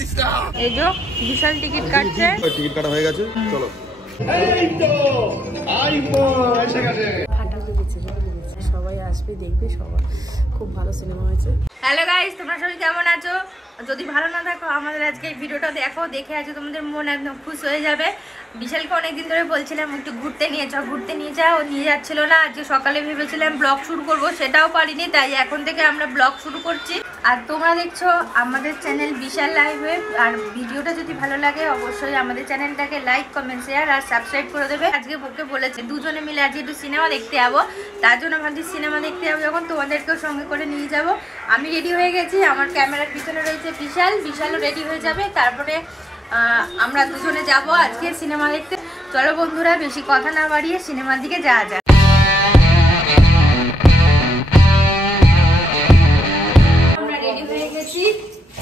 This না। এই যে বিশাল টিকিট কাটছে, টিকিট কাটা হয়ে গেছে, চলো। এই তো আইফোন এসে গেছে। সবাই আসবে দেখবে, সবাই খুব ভালো সিনেমা হয়েছে। হ্যালো গাইস, তোমরা সবাই কেমন আছো? যদি ভালো না থাকো আমাদের আজকে এই ভিডিওটা দেখো, দেখে আছো তোমাদের মন একদম খুশ হয়ে যাবে। বিশালকে অনেকদিন ধরে বলছিলাম একটু ঘুরতে নিয়ে যাও, ঘুরতে নিয়ে যাও, নিয়ে যাচ্ছিল না। আজকে সকালে ভেবেছিলাম ব্লগ শুরু করব, সেটাও পারিনি, তাই এখন থেকে আমরা ব্লগ শুরু করছি। আর তোমরা দেখছো আমাদের চ্যানেল বিশাল লাইভ ওয়েব। আর ভিডিওটা যদি ভালো লাগে অবশ্যই আমাদের চ্যানেলটাকে লাইক, কমেন্ট, শেয়ার আর সাবস্ক্রাইব করে দেবে। আজকে ওকে বলেছে দুজনে মিলে আজকে একটু সিনেমা দেখতে যাবো, তার জন্য ভাবছি সিনেমা দেখতে যাবো যখন তোমাদেরকেও সঙ্গে করে নিয়ে যাব। আমি রেডি হয়ে গেছি, আমার ক্যামেরার পিছনে রয়েছে বিশাল, বিশালও রেডি হয়ে যাবে। তারপরে আমরা দুজনে যাব আজকে সিনেমা দেখতে। চলো বন্ধুরা, বেশি কথা না বাড়িয়ে সিনেমার দিকে যাওয়া যায়। আমরা রেডি হয়ে গেছি,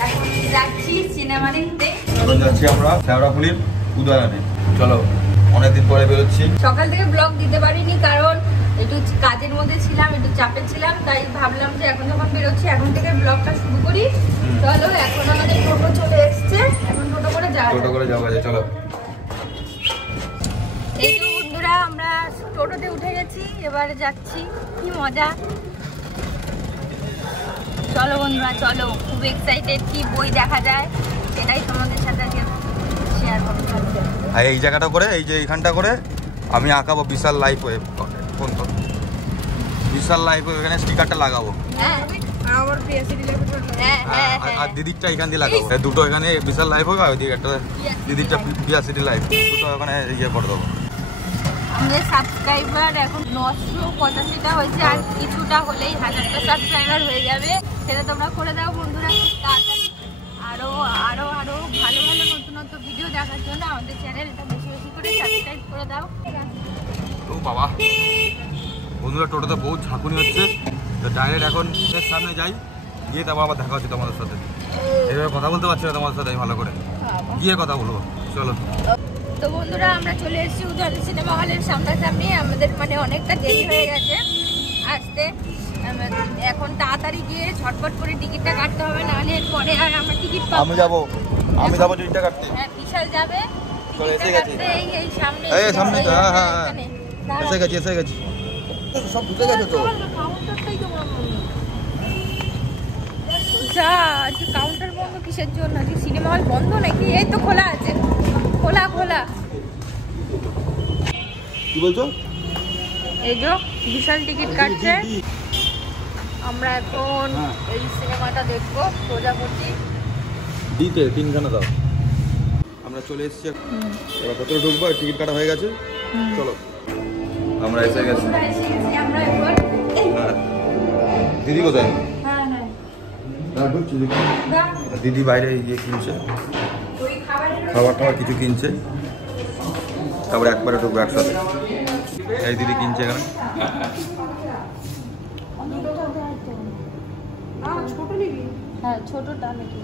এখন যাচ্ছি সিনেমা দেখতে। এখন যাচ্ছি আমরা শেওড়াফুলির উদয়নে। চলো, অনেকদিন পরে বেরোচ্ছি। সকাল থেকে ব্লগ দিতে পারিনি কারণ একটু কাজের মধ্যে ছিলাম, একটু চাপে ছিলাম, তাই ভাবলাম যে এখন যখন বেরোচ্ছি এখন থেকে ব্লগটা শুরু করি। চলো, এখন আমাদের টোটো চলে এসছে, এখন টোটো করে যাওয়া যায়। চলো, এই তো বন্ধুরা আমরা টোটোতে উঠে গেছি, এবারে যাচ্ছি। কি মজা! চলো বন্ধুরা, চলো, খুব এক্সাইটেড। কি বই দেখা যায় সেটাই তোমাদের সাথে শেয়ার করতে থাকবে। আর এই জায়গাটা করে, এই যে এইখানটা করে আমি আঁকাবো বিশাল লাইফ ওয়েব। ফোন তো বিশাল লাইফ ওয়েব, এখানে স্টিকারটা লাগাবো। হ্যাঁ, আমার পিএসসিডি লাগাবো। হ্যাঁ, আর দিদিরটা এখান দিয়ে লাগাবো। দুটো এখানে বিশাল লাইফ ওয়েব, আর ওইদিকে একটা দিদিরটা পিএসসিডি লাইফ, দুটো ওখানে ইয়ে করে দেবো। আমাদের সাবস্ক্রাইবার এখন 985টা হয়েছে, আর কিছুটা হলেই 1000টা সাবস্ক্রাইবার হয়ে যাবে। সেটা তোমরা করে দাও বন্ধুরা তাড়াতাড়ি। আরো আরো আরো ভালো ভালো নতুন নতুন ভিডিও দেখার জন্য আমাদের চ্যানেলটা বেশি বেশি করে সাবস্ক্রাইব করে দাও। ও বাবা বন্ধুরা, টোটোতে বহুত ঝাঁকুনি হচ্ছে, তো ডাইরেক্ট এখন সামনে যাই, গিয়ে তারপর আবার দেখা হচ্ছে তোমাদের সাথে। এইভাবে কথা বলতে পারছি না তোমাদের সাথে, ভালো করে গিয়ে কথা বলবো। চলো। তো বন্ধুরা, আমরা চলে এসেছি উদয়ন সিনেমা হলের সামনাসামনি। আমাদের মানে অনেকটা দেরি হয়ে গেছে আসতে। এখন তাড়াতাড়ি গিয়ে ঝটপট করে টিকিটটা কাটতে হবে, নাহলে এরপরে আর আমরা টিকিট পাবো। আমি যাবো টিকিটটা কাটতে। হ্যাঁ, বিশাল যাবে। চলে এসে গেছি। এই সামনে, এই সামনে তো, হ্যাঁ এসে গেছি। সব ঢুকে গেছে তো। যা, আজকে কাউন্টার বন্ধ কিসের জন্য? আজকে সিনেমা হল বন্ধ নাকি? এই তো খোলা আছে, খোলা। কি বলছো? এই যে বিশাল টিকিট কাটছে। আমরা এখন এই সিনেমাটা দেখবো, প্রজাপতি। দিতে 3খানা দাও। আমরা চলে এসেছি, এবার ভেতরে ঢুকবো। টিকিট কাটা হয়ে গেছে, চলো। আমরা এসে গেছি। আমরা এখন দিদি কোথায়? হ্যাঁ দিদি বাইরে গিয়ে কিনছে, খাবার কিছু কিনছে, তারপরে একবারে ঢুকবো একসাথে। এই দিদি কিনছে এখানে। হ্যাঁ, ছোটটা নাকি?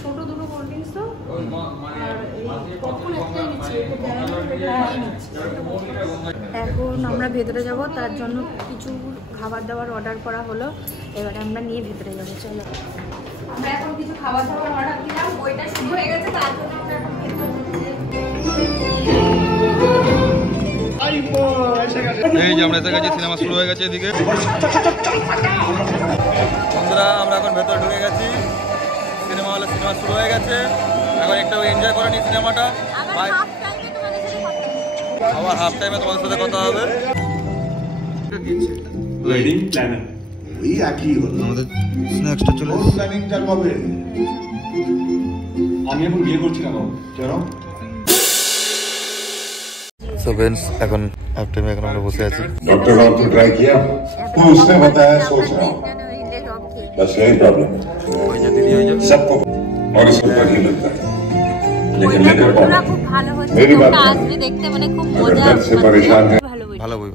ছোট দুটো কোল্ড ড্রিঙ্কস তো, এখন আমরা ভেতরে যাব, তার জন্য কিছু খাবার দাবার অর্ডার করা হলো। এবারে আমরা নিয়ে ভেতরে যাবো। চলো, আমরা এখন কিছু খাবার দাবার অর্ডার দিলাম, বইটা শুরু হয়ে গেছে, তার জন্য আমরা এখন ভেতরে এই যে আমরা এসে গেছি, সিনেমা শুরু হয়ে গেছে এদিকে। বন্ধুরা, আমরা এখন ভেতরে ঢুকে গেছি সিনেমা হলে। সিনেমা শুরু হয়ে গেছে, এখন একটু এনজয় করে নি সিনেমাটা। আবার হাফ টাইমে তোমাদের সাথে কথা হবে। ওয়েডিং প্ল্যানার ওই একই হলো। আমাদের স্ন্যাক্সটা চলে এসেছে। প্ল্যানিংটা কবে? আমি এখন বিয়ে করছি না বাবু, কেন? सो फ्रेंड्स, এখন হাফ টাইমে এখন আমরা বসে আছি। डॉक्टर राव को ट्राई किया तो उसने बताया सोच रहा हूँ, बस यही प्रॉब्लम है ওই যে দিদি, ওই যে सबको, और इसको बढ़िया लगता है, लेकिन मेरे খুব को ভালো হচ্ছে, मेरी बात আসবে দেখতে, মানে খুব अगर মজা। घर से परेशान है ভালো বই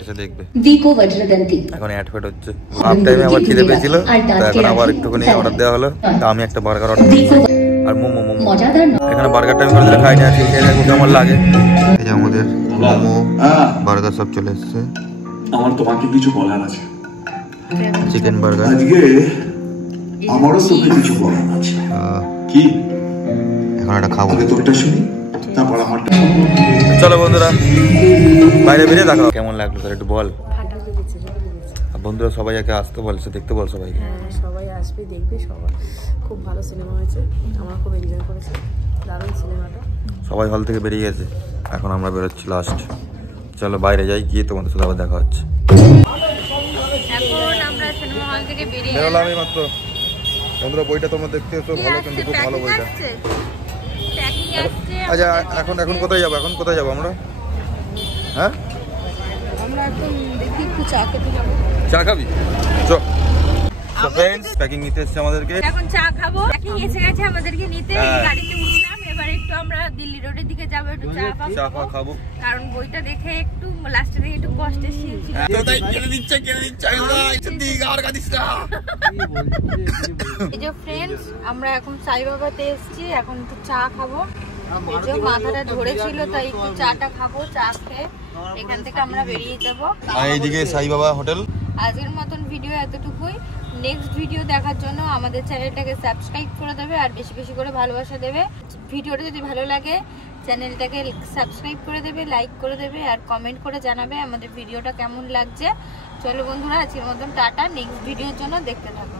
এসে দেখবে। विको वज्रदंती এখন অ্যাড ফেড হচ্ছে। হাফ টাইমে আবার খিদে পেয়েছিল, তো এখন আবার একটুখানি অর্ডার দেওয়া হলো। তো আমি একটা বার্গার অর্ডার দিয়েছি, আর মোমো। मजादार এখানে বার্গার টাইম করে দিলে খাই না, ঠিক আছে কেমন লাগে। এই যে আমাদের মোমো, বার্গার সব চলে এসেছে। আমার তোমাকে কিছু বলার আছে। চিকেন বার্গার, আজকে আমারও তোকে কিছু বলার আছে। কি এখন একটা খাবো। আগে তোরটা শুনি, তারপর আমারটা। চলো বন্ধুরা, বাইরে বেরিয়ে দেখো কেমন লাগলো তার একটু বল। ফাটা লেগেছে, লেগেছে। আর বন্ধুরা সবাইকে আসতে বলছে, দেখতে বল সবাইকে। হ্যাঁ, সবাই আসবে, দেখবে সবাই। খুব ভালো সিনেমা হয়েছে, আমরা খুব এনজয় করেছি, দারুণ সিনেমাটা। সবাই হল থেকে বেরিয়ে গেছে, এখন আমরা বেরোচ্ছি লাস্ট। চলো বাইরে যাই, গিয়ে তোমাদের সাথে আবার দেখা হচ্ছে। এখন আমরা সিনেমা হল থেকে বেরিয়ে বেরোলাম এই মাত্র। বন্ধুরা বইটা তোমরা দেখতে এসো, ভালো, কিন্তু খুব ভালো বইটা। আচ্ছা এখন কোথায় যাবো? এখন কোথায় যাবো আমরা? হ্যাঁ, আমরা একদম দেখি একটু চা খেতে যাবো। চা খাবি? ফ্রেন্ডস, প্যাকিং নিতে এসেছে আমাদেরকে। এখন চা খাবো, প্যাকিং এসে গেছে আমাদেরকে নিতে। হ্যাঁ। গাড়িতে উঠলাম, এবার একটু আমরা দিল্লি রোডের দিকে যাবো, একটু চা খাবো। কারণ বইটা দেখে একটু লাস্টে দেখে একটু কষ্টের ছিল। এই যে ফ্রেন্ডস, আমরা এখন সাইবাবাতে এসেছি, এখন একটু চা খাবো। এই যে মাথাটা ধরেছিল, তাই একটু চাটা খাবো। চা খেয়ে এখান থেকে আমরা বেরিয়ে যাবো। আর এইদিকে সাই বাবা হোটেল। আজকের মতন ভিডিও এতটুকুই। নেক্সট ভিডিও দেখার জন্য আমাদের চ্যানেলটাকে সাবস্ক্রাইব করে দেবে আর বেশি বেশি করে ভালোবাসা দেবে। ভিডিওটা যদি ভালো লাগে চ্যানেলটাকে সাবস্ক্রাইব করে দেবে, লাইক করে দেবে আর কমেন্ট করে জানাবে আমাদের ভিডিওটা কেমন লাগছে। চলো বন্ধুরা, আজকের মতন টাটা। নেক্সট ভিডিওর জন্য দেখতে থাকো।